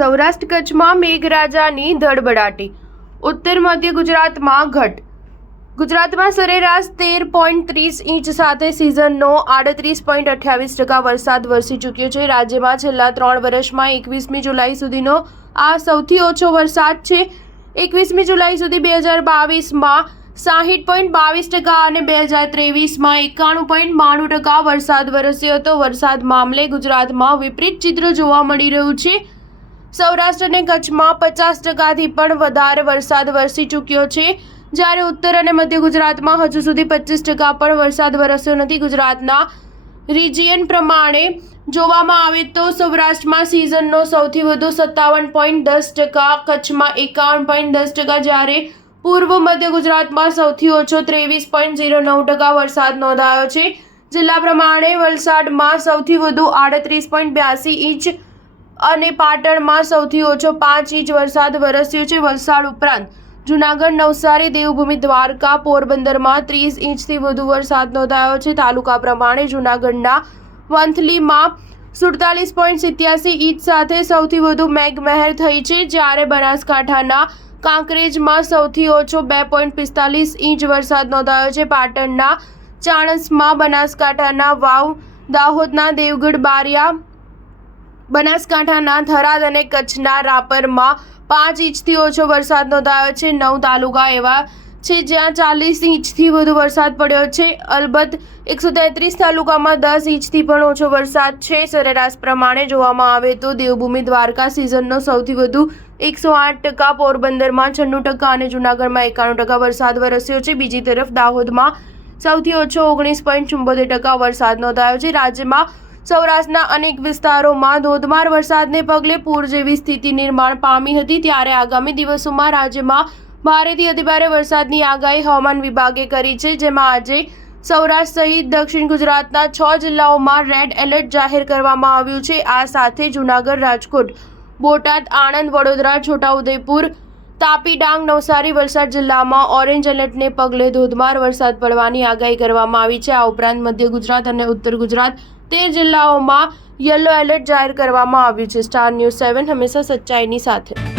સૌરાષ્ટ્ર કચ્છમાં મેઘરાજાની ધડબડાટી. ઉત્તર મધ્ય ગુજરાતમાં ઘટ. ગુજરાતમાં સરેરાશ 13.30 ઇંચ સાથે સિઝનનો 38.28% વરસાદ વરસી ચૂક્યો છે. રાજ્યમાં છેલ્લા 3 વર્ષમાં 21મી જુલાઈ સુધીનો આ સૌથી ઓછો વરસાદ છે. 21મી જુલાઈ સુધી 2022માં 60.22% અને 2023માં 91.92% વરસાદ વરસ્યો હતો. વરસાદ મામલે ગુજરાતમાં વિપરીત ચિત્ર જોવા મળી રહ્યું છે. સૌરાષ્ટ્ર અને કચ્છમાં 50%થી પણ વધારે વરસાદ વરસી ચૂક્યો છે, જ્યારે ઉત્તર અને મધ્ય ગુજરાતમાં હજુ સુધી 25% પણ વરસાદ વરસ્યો નથી. ગુજરાતના રિજિયન પ્રમાણે જોવામાં આવે તો સૌરાષ્ટ્રમાં સિઝનનો સૌથી વધુ 57.10%, કચ્છમાં 51.10%, જ્યારે પૂર્વ મધ્ય ગુજરાતમાં સૌથી ઓછો 23.09% વરસાદ નોંધાયો છે. જિલ્લા પ્રમાણે વલસાડમાં સૌથી વધુ 38.82 ઇંચ અને પાટણમાં સૌથી ઓછો 5 ઇંચ વરસાદ વરસ્યો છે. વલસાડ ઉપરાંત જૂનાગઢ, નવસારી, દેવભૂમિ, દ્વારકા, પોરબંદરમાં 30 ઇંચથી વધુ વરસાદ નોંધાયો છે. તાલુકા પ્રમાણે જૂનાગઢના વંથલીમાં 47.87 ઇંચ સાથે સૌથી વધુ મેઘમહેર થઈ છે, જ્યારે બનાસકાંઠાના કાંકરેજમાં સૌથી ઓછો 2.45 ઇંચ વરસાદ નોંધાયો છે. પાટણના ચાણસ્મા, બનાસકાંઠાના વાવ, દાહોદના દેવગઢ બારિયા, બનાસકાંઠાના થરાદ અને કચ્છના રાપરમાં 5 ઇંચથી ઓછો વરસાદ નોંધાયો છે. 9 તાલુકા એવા છે જ્યાં 40 ઇંચથી વધુ વરસાદ પડ્યો છે. અલબત્ત 133 તાલુકામાં 10 ઇંચથી પણ ઓછો વરસાદ છે. સરેરાશ પ્રમાણે જોવામાં આવે તો દેવભૂમિ દ્વારકા સિઝનનો સૌથી વધુ 108%, પોરબંદરમાં 96% અને જૂનાગઢમાં 91% વરસાદ વરસ્યો છે. બીજી તરફ દાહોદમાં સૌથી ઓછો 19.74% વરસાદ નોંધાયો છે. રાજ્યમાં સૌરાષ્ટ્રના અનેક વિસ્તારોમાં ધોધમાર વરસાદને પગલે પૂર જેવી સ્થિતિ નિર્માણ પામી હતી, ત્યારે આગામી દિવસોમાં રાજ્યમાં ભારેથી અતિભારે વરસાદની આગાહી હવામાન વિભાગે કરી છે, જેમાં આજે સૌરાષ્ટ્ર સહિત દક્ષિણ ગુજરાતના 6 જિલ્લાઓમાં રેડ એલર્ટ જાહેર કરવામાં આવ્યું છે. આ સાથે જૂનાગઢ, રાજકોટ, બોટાદ, આણંદ, વડોદરા, છોટાઉદેપુર, તાપી, ડાંગ, નવસારી, વલસાડ જિલ્લામાં ઓરેન્જ એલર્ટને પગલે ધોધમાર વરસાદ પડવાની આગાહી કરવામાં આવી છે. આ ઉપરાંત મધ્ય ગુજરાત અને ઉત્તર ગુજરાત 13 જિલ્લાઓમાં યલો એલર્ટ જાહેર કરવામાં આવ્યું છે. સ્ટાર ન્યૂઝ 7 હંમેશા સચ્ચાઈની સાથે.